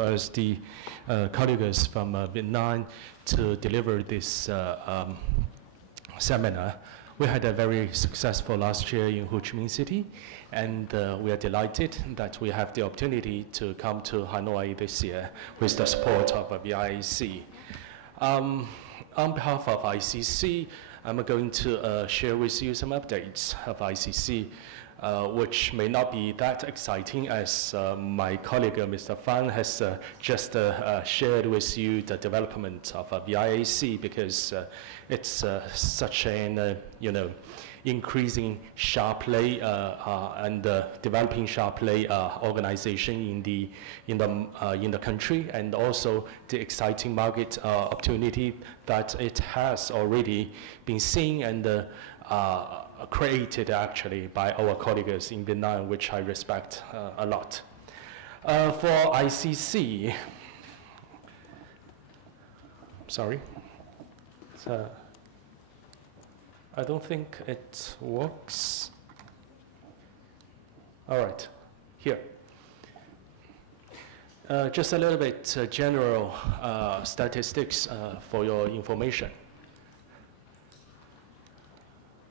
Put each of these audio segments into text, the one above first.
as the colleagues from Vietnam to deliver this seminar. We had a very successful last year in Ho Chi Minh City, and we are delighted that we have the opportunity to come to Hanoi this year with the support of VIAC. On behalf of ICC, I'm going to share with you some updates of ICC, which may not be that exciting as my colleague, Mr. Fan, has just shared with you the development of VIAC, because it's such an, increasing sharply and developing sharply organization in the country, and also the exciting market opportunity that it has already been seen and created actually by our colleagues in Vietnam, which I respect a lot. For ICC, sorry, I don't think it works. All right, here. Just a little bit general statistics for your information.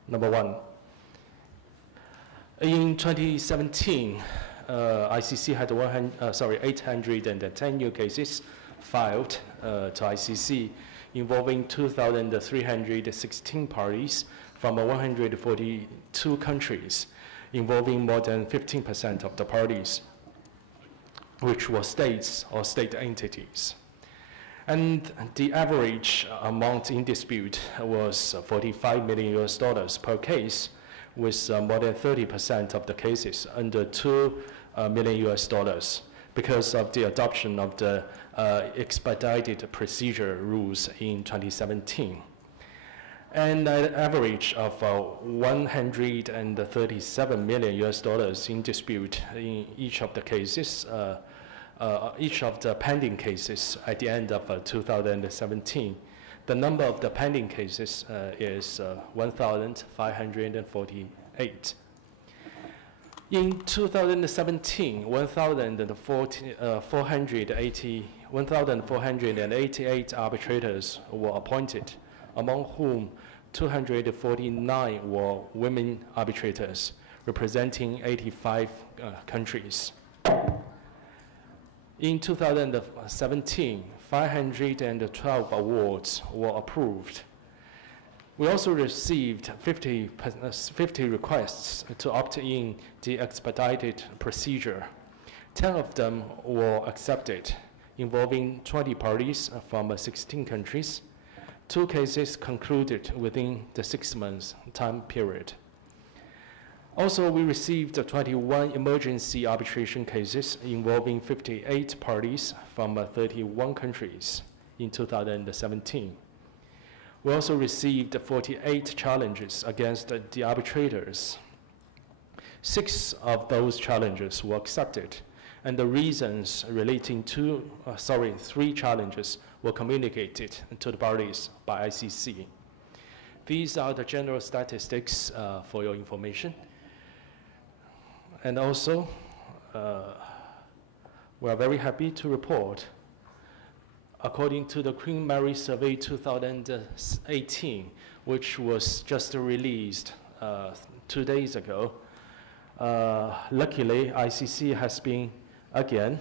Number one, in 2017, ICC had 810 new cases filed to ICC, involving 2,316 parties from 142 countries, involving more than 15% of the parties, which were states or state entities. And the average amount in dispute was $45 million per case, with more than 30% of the cases under $2 million because of the adoption of the expedited procedure rules in 2017. And an average of $137 million in dispute in each of the cases, each of the pending cases at the end of 2017. The number of the pending cases is 1,548. In 2017, 1,488 arbitrators were appointed, among whom 249 were women arbitrators, representing 85 countries. In 2017, 512 awards were approved. We also received 50 requests to opt in the expedited procedure. 10 of them were accepted, involving 20 parties from 16 countries. 2 cases concluded within the 6 months time period. Also, we received 21 emergency arbitration cases involving 58 parties from 31 countries in 2017. We also received 48 challenges against the arbitrators. 6 of those challenges were accepted, and the reasons relating to, 3 challenges were communicated to the parties by ICC. These are the general statistics for your information. And also, we are very happy to report, according to the Queen Mary Survey 2018, which was just released 2 days ago, luckily ICC has been, again,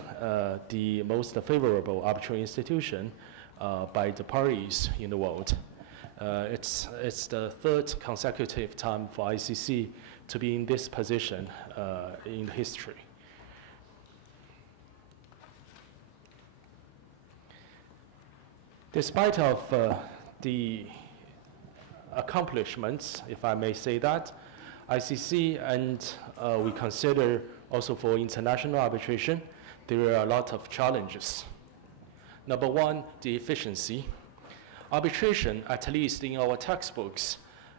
the most favorable arbitral institution by the parties in the world. It's the 3rd consecutive time for ICC to be in this position in history. Despite of the accomplishments, if I may say that, ICC and we consider also for international arbitration, there are a lot of challenges. Number one, the efficiency. Arbitration, at least in our textbooks,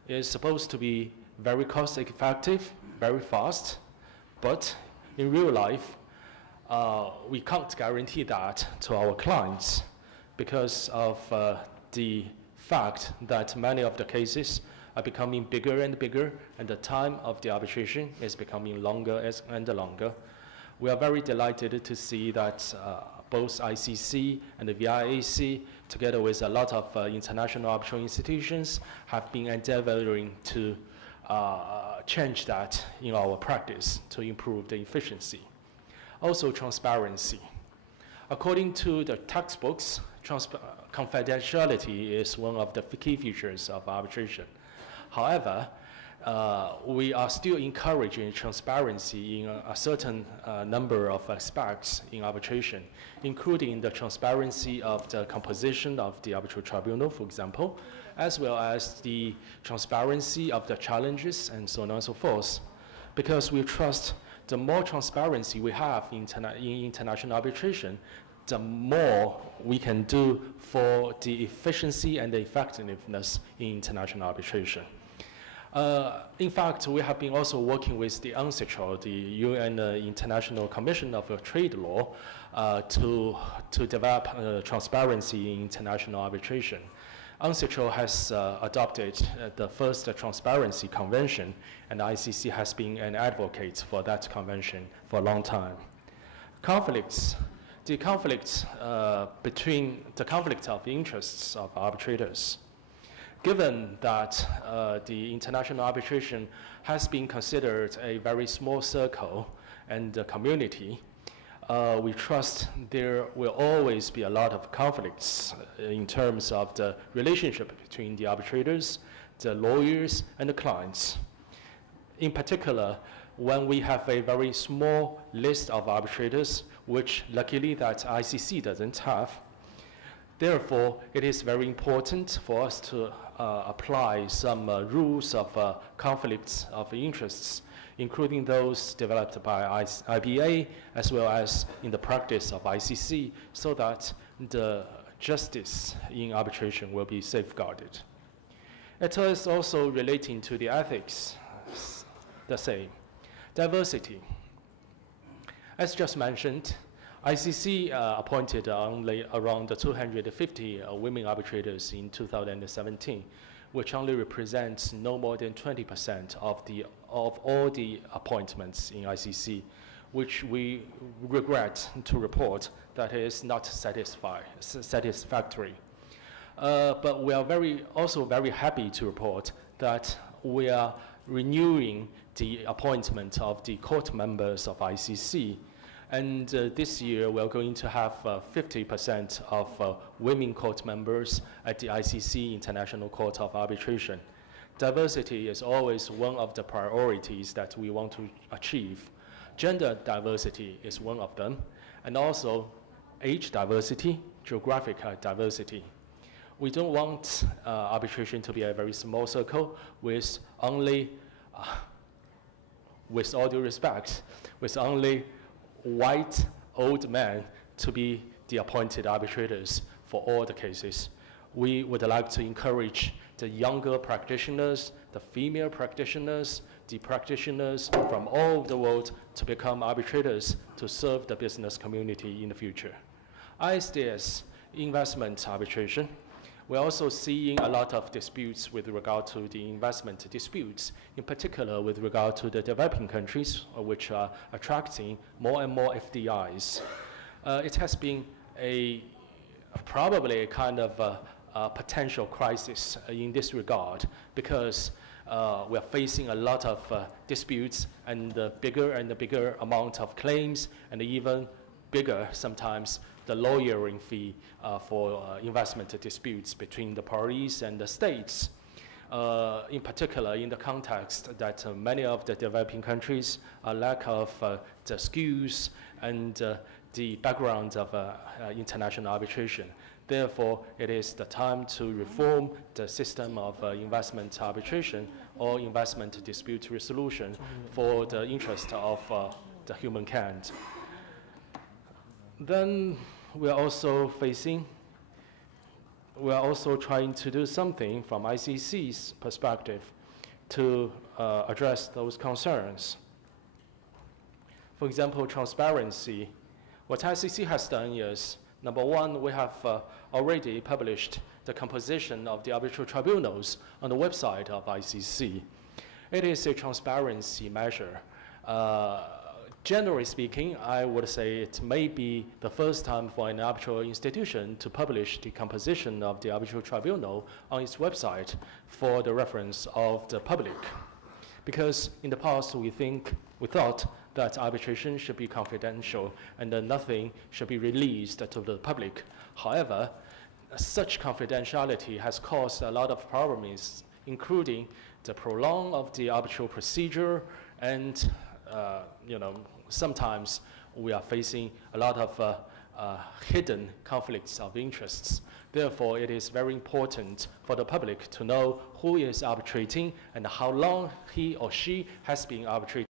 is supposed to be very cost-effective, very fast, but in real life, we can't guarantee that to our clients because of the fact that many of the cases are becoming bigger and bigger, and the time of the arbitration is becoming longer and longer. We are very delighted to see that both ICC and the VIAC, together with a lot of international arbitral institutions, have been endeavoring to change that in our practice to improve the efficiency. Also, transparency. According to the textbooks, confidentiality is one of the key features of arbitration. However, we are still encouraging transparency in a certain number of aspects in arbitration, including the transparency of the composition of the arbitral tribunal, for example, as well as the transparency of the challenges and so on and so forth. Because we trust the more transparency we have in international arbitration, the more we can do for the efficiency and the effectiveness in international arbitration. In fact, we have been also working with the UNCITRAL, the UN International Commission of Trade Law, to develop transparency in international arbitration. UNCITRAL has adopted the first transparency convention, and the ICC has been an advocate for that convention for a long time. Conflicts. The conflict of interests of arbitrators. Given that the international arbitration has been considered a very small circle and community, we trust there will always be a lot of conflicts in terms of the relationship between the arbitrators, the lawyers, and the clients. In particular, when we have a very small list of arbitrators, which luckily that ICC doesn't have, therefore, it is very important for us to apply some rules of conflicts of interests, including those developed by IBA, as well as in the practice of ICC, so that the justice in arbitration will be safeguarded. It is also relating to the ethics, the same. Diversity. As just mentioned, ICC appointed only around 250 women arbitrators in 2017, which only represents no more than 20% of all the appointments in ICC, which we regret to report that is not satisfactory. But we are also very happy to report that we are renewing the appointment of the court members of ICC. And this year, we're going to have 50% of women court members at the ICC International Court of Arbitration. Diversity is always one of the priorities that we want to achieve. Gender diversity is one of them, and also age diversity, geographic diversity. We don't want arbitration to be a very small circle with only, with all due respect, with only white old men to be the appointed arbitrators for all the cases. We would like to encourage the younger practitioners, the female practitioners, the practitioners from all over the world to become arbitrators to serve the business community in the future. ISDS, investment arbitration. We're also seeing a lot of disputes with regard to the investment disputes, in particular with regard to the developing countries, which are attracting more and more FDIs. It has been probably a kind of a potential crisis in this regard, because we are facing a lot of disputes and the bigger amount of claims, and even bigger sometimes the lawyering fee for investment disputes between the parties and the states. In particular, in the context that many of the developing countries lack of the skills and the background of international arbitration. Therefore, it is the time to reform the system of investment arbitration or investment dispute resolution for the interest of the humankind. Then we are also trying to do something from ICC's perspective to address those concerns. For example, transparency. What ICC has done is, number one, we have already published the composition of the arbitral tribunals on the website of ICC. It is a transparency measure. Generally speaking, I would say it may be the first time for an arbitral institution to publish the composition of the arbitral tribunal on its website for the reference of the public. Because in the past, we thought that arbitration should be confidential and that nothing should be released to the public. However, such confidentiality has caused a lot of problems, including the prolong of the arbitral procedure, and sometimes we are facing a lot of hidden conflicts of interests. Therefore, it is very important for the public to know who is arbitrating and how long he or she has been arbitrating.